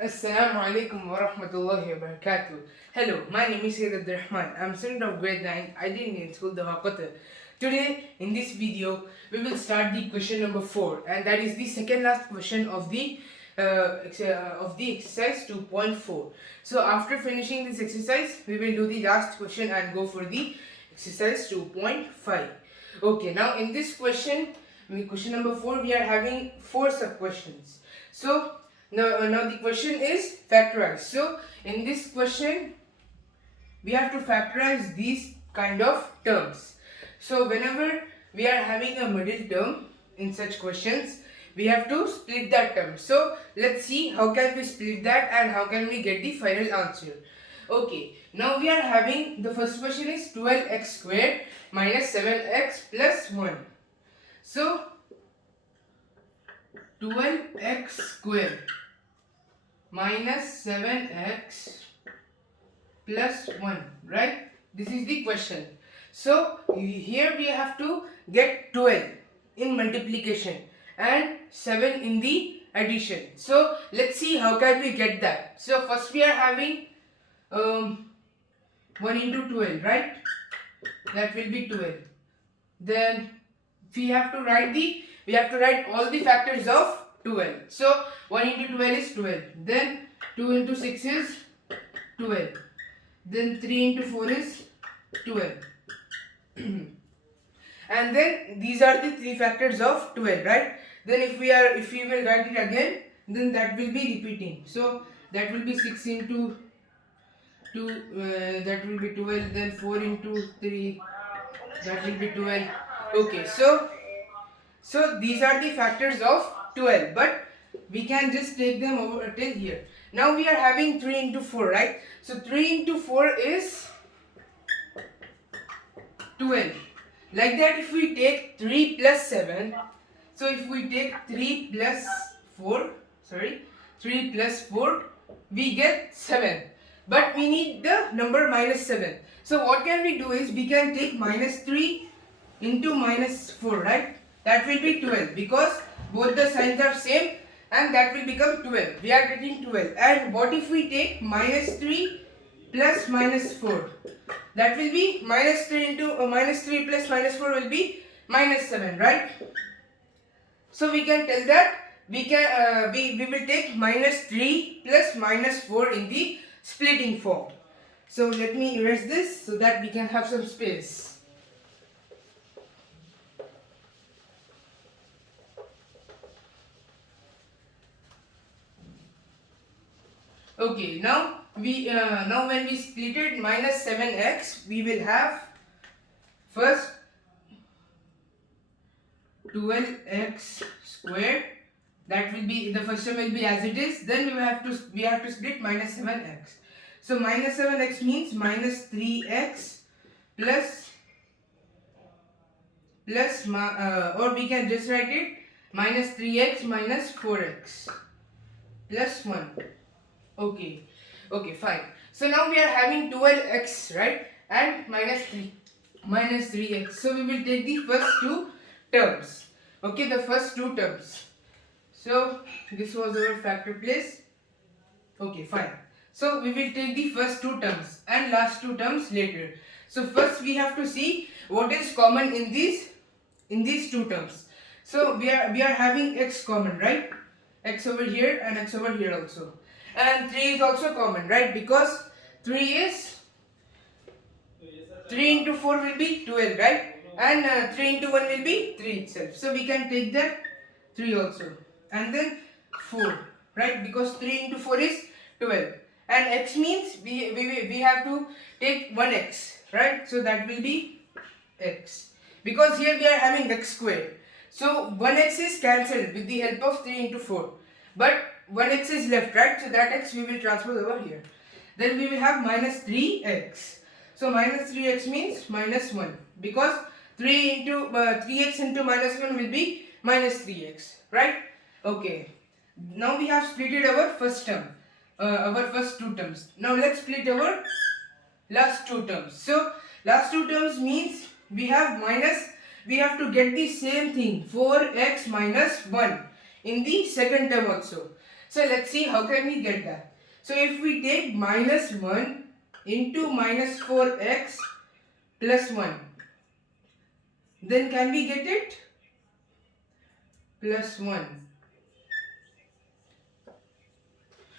Assalamu alaikum wa rahmatullahi wa barakatuh. Hello, my name is Sayyid Abdurrahman. I'm a student of grade 9 Indian School, Doha, Qatar. Today, in this video, we will start the question number 4, and that is the second last question of the exercise 2.4. So after finishing this exercise, we will do the last question and go for the exercise 2.5. Okay, now in this question number 4, we are having 4 sub questions. So now the question is factorize. So in this question, we have to factorize these kind of terms. So whenever we are having a middle term in such questions, we have to split that term. So let's see how can we split that and how can we get the final answer. Okay, now we are having the first question is 12x squared minus 7x plus 1. So 12x squared minus 7x plus 1, right? This is the question. So here we have to get 12 in multiplication and 7 in the addition. So let's see how can we get that. So first we are having 1 into 12, right? That will be 12. Then we have to write all the factors of 12. So 1 into 12 is 12. Then 2 into 6 is 12. Then 3 into 4 is 12. And then these are the three factors of 12, right? Then if we will write it again, then that will be repeating. So that will be 6 into 2, that will be 12. Then 4 into 3, that will be 12. Okay, so these are the factors of 12, but we can just take them over till here. Now we are having 3 into 4, right? So 3 into 4 is 12. Like that, if we take 3 plus 7, so if we take 3 plus 4, 3 plus 4, we get 7. But we need the number minus 7. So what can we do is, we can take minus 3 into minus 4, right? That will be 12 because both the signs are same, and that will become 12. We are getting 12. And what if we take minus 3 plus minus 4? That will be minus 3 into minus 3 plus minus 4 will be minus 7, right? So we can tell that we will take minus 3 plus minus 4 in the splitting form. So let me erase this so that we can have some space. Okay, now when we splitted minus 7x, we will have first 12x squared. That will be, the first term will be as it is. Then we have to split minus 7x. So minus 7x means minus 3x plus or we can just write it minus 3x minus 4x plus 1. Okay, fine. So now we are having 12x, right, and minus 3x. So we will take the first two terms. Okay, the first two terms. So this was our factor place. Okay, fine. So we will take the first two terms and last two terms later. So first we have to see what is common in these two terms. So we are having x common, right? X over here and x over here also. And 3 is also common, right? Because 3 into 4 will be 12, right? And 3 into 1 will be 3 itself. So we can take that 3 also. And then 4, right? Because 3 into 4 is 12. And x means we have to take 1x, right? So that will be x. Because here we are having x squared. So 1x is cancelled with the help of 3 into 4. But 1x is left, right? So that x we will transfer over here. Then we will have minus 3x. So minus 3x means minus 1. Because 3x into minus 1 will be minus 3x, right? Okay. Now we have splitted our first term, our first two terms. Now let's split our last two terms. So last two terms means we have to get the same thing, 4x minus 1 in the second term also. So let's see how can we get that. So if we take minus 1 into minus 4x plus 1, then can we get it? Plus 1.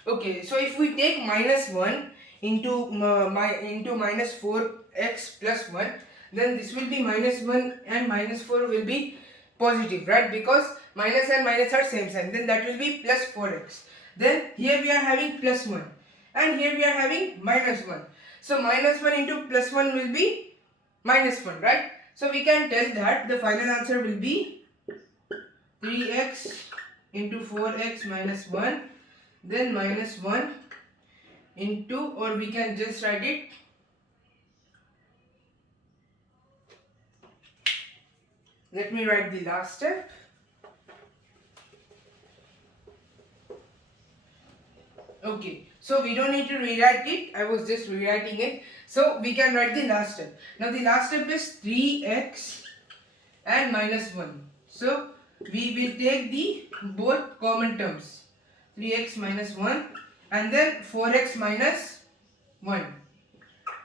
Okay, so if we take minus 1 into minus 4x plus 1, then this will be minus 1 and minus 4 will be positive, right? Because minus and minus are same sign, then that will be plus 4x. Then here we are having plus 1 and here we are having minus 1. So minus 1 into plus 1 will be minus 1, right? So we can tell that the final answer will be 3x into 4x minus 1, then minus 1 into, or we can just write it, let me write the last step. Okay, so we don't need to rewrite it, I was just rewriting it. So we can write the last step. Now the last step is 3x and minus 1. So we will take the both common terms, 3x minus 1 and then 4x minus 1,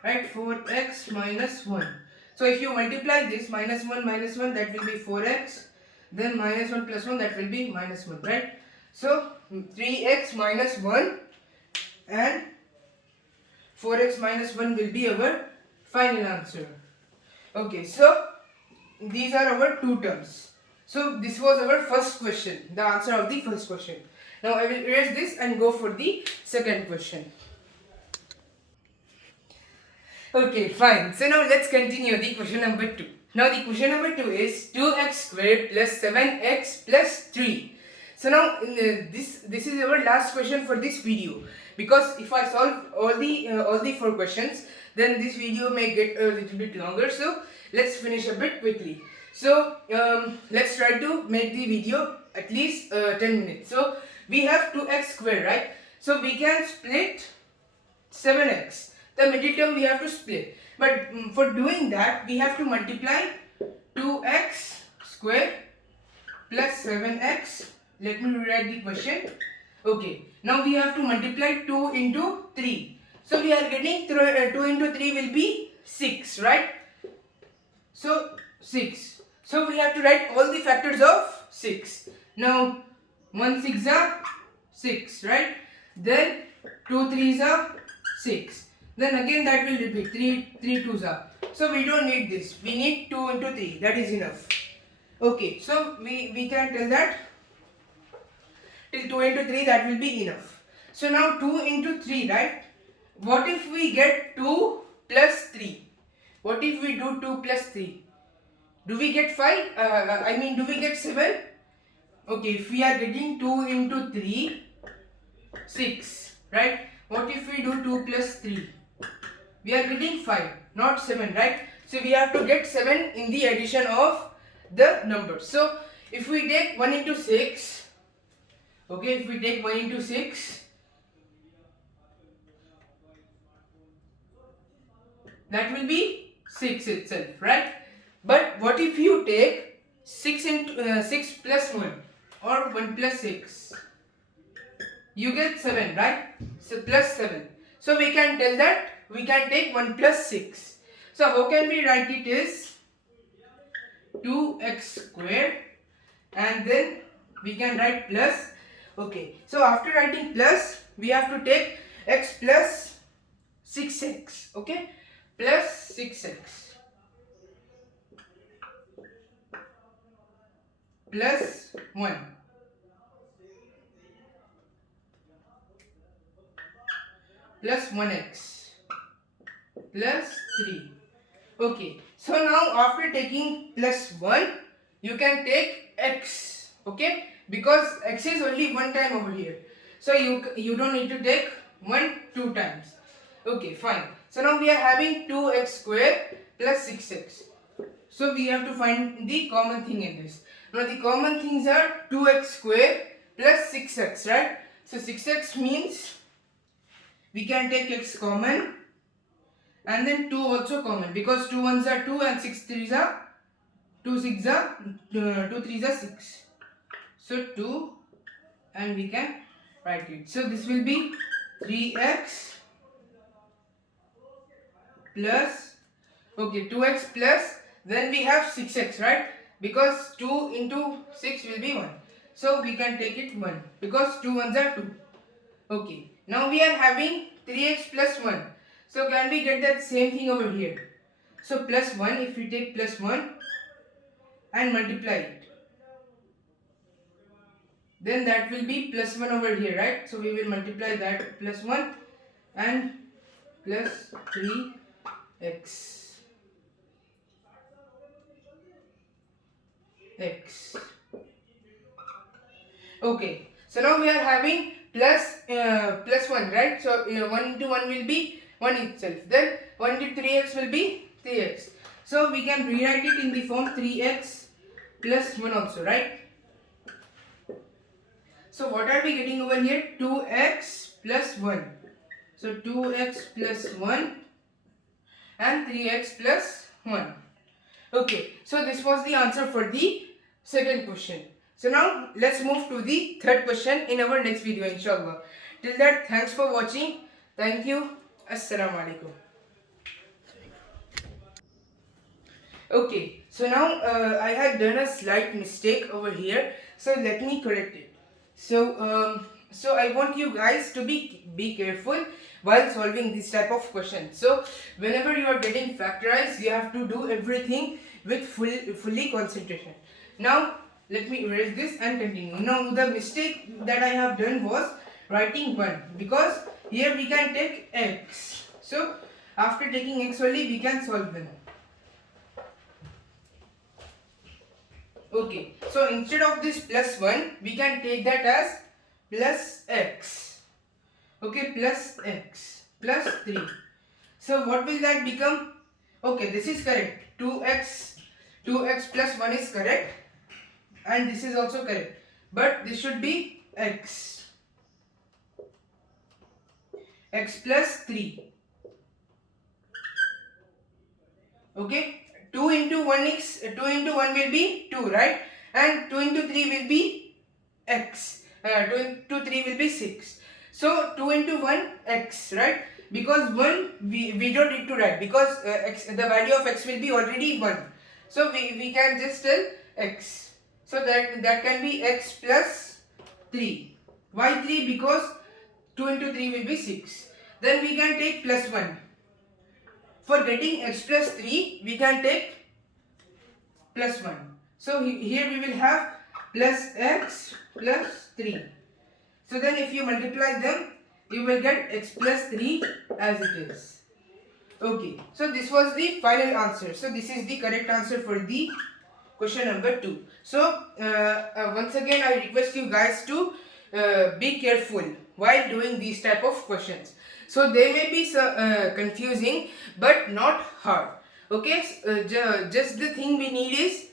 right? 4x minus 1. So if you multiply this, minus 1 that will be 4x, then minus 1 plus 1 that will be minus 1, right? So 3x minus 1 and 4x minus 1 will be our final answer. Okay, so these are our two terms. So this was our first question, the answer of the first question. Now I will erase this and go for the second question. Okay, fine. So now let's continue the question number 2. Now the question number 2 is 2x squared plus 7x plus 3. So now this is our last question for this video, because if I solve all the 4 questions, then this video may get a little bit longer. So let's finish a bit quickly. So let's try to make the video at least 10 minutes. So we have 2x squared, right? So we can split 7x. The middle term we have to split. But for doing that, we have to multiply 2x square plus 7x. Let me rewrite the question. Okay. Now we have to multiply 2 into 3. So we are getting 2 into 3 will be 6, right? So 6. So we have to write all the factors of 6. Now 1 6 are 6, right? Then 2 3s are 6. Then again that will repeat, 3 2s are. So we don't need this. We need 2 into 3. That is enough. Okay, so we can tell that till 2 into 3 that will be enough. So now 2 into 3, right? What if we get 2 plus 3? What if we do 2 plus 3? Do we get 5? Do we get 7? Okay, if we are getting 2 into 3, 6, right? What if we do 2 plus 3? We are getting 5, not 7, right? So we have to get 7 in the addition of the numbers. So if we take 1 into 6, okay, if we take 1 into 6, that will be 6 itself, right? But what if you take 6 into 6 plus 1 or 1 plus 6? You get 7, right? So plus 7. So we can tell that we can take 1 plus 6. So how can we write it is 2x squared and then we can write plus. Okay, so after writing plus, we have to take x plus 6x, okay? Plus 6x plus 1 plus 1x plus 3. Okay, so now after taking plus 1, you can take x, okay? Because x is only one time over here. So you don't need to take 1 2 times. Okay, fine. So now we are having 2x square plus 6x. So we have to find the common thing in this. Now the common things are 2x square plus 6x, right? So 6x means we can take x common and then 2 also common, because 2 1s are 2 and 6 3s are 2 6 are 2 3s are 6. So 2 and we can write it. So this will be 3x plus, okay, 2x plus, then we have 6x, right? Because 2 into 6 will be 1. So we can take it 1 because 2 ones are 2. Okay, now we are having 3x plus 1. So can we get that same thing over here? So plus 1, if we take plus 1 and multiply it, then that will be plus 1 over here, right? So we will multiply that plus 1 and plus 3x x. Okay, so now we are having plus 1, right? So 1 into 1 will be 1 itself. Then 1 into 3x will be 3x. So we can rewrite it in the form 3x plus 1 also, right? So what are we getting over here? 2x plus 1. So 2x plus 1 and 3x plus 1. Okay, so this was the answer for the second question. So now let's move to the third question in our next video, inshallah. Till that, thanks for watching. Thank you. Assalamu alaikum. Okay, so now I had done a slight mistake over here, so let me correct it. So I want you guys to be careful while solving this type of question. So whenever you are getting factorized, you have to do everything with fully concentration. Now let me erase this and continue. Now the mistake that I have done was writing 1, because here we can take x. So after taking x only we can solve them. Okay, so instead of this plus 1, we can take that as plus x. Okay, plus x plus 3. So what will that become? Okay, this is correct. 2x plus 1 is correct, and this is also correct. But this should be x plus 3. Okay, 2 into 1 will be 2, right? And 2 into 3 will be x. 2 into 3 will be 6. So 2 into 1 x, right? Because 1 we don't need to write, because x, the value of x will be already 1. So we can just tell x. So that can be x plus 3. Why 3? Because 2 into 3 will be 6. Then we can take plus 1. For getting x plus 3, we can take plus 1. So here we will have plus x plus 3. So then if you multiply them, you will get x plus 3 as it is. Okay, so this was the final answer. So this is the correct answer for the question number 2. So once again I request you guys to be careful while doing these type of questions. So they may be confusing but not hard. Okay, just the thing we need is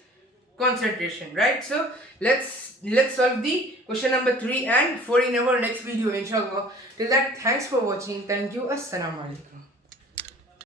concentration, right? So let's solve the question number 3 and 4 in our next video, inshallah. Till that, thanks for watching. Thank you. Assalamu alaikum.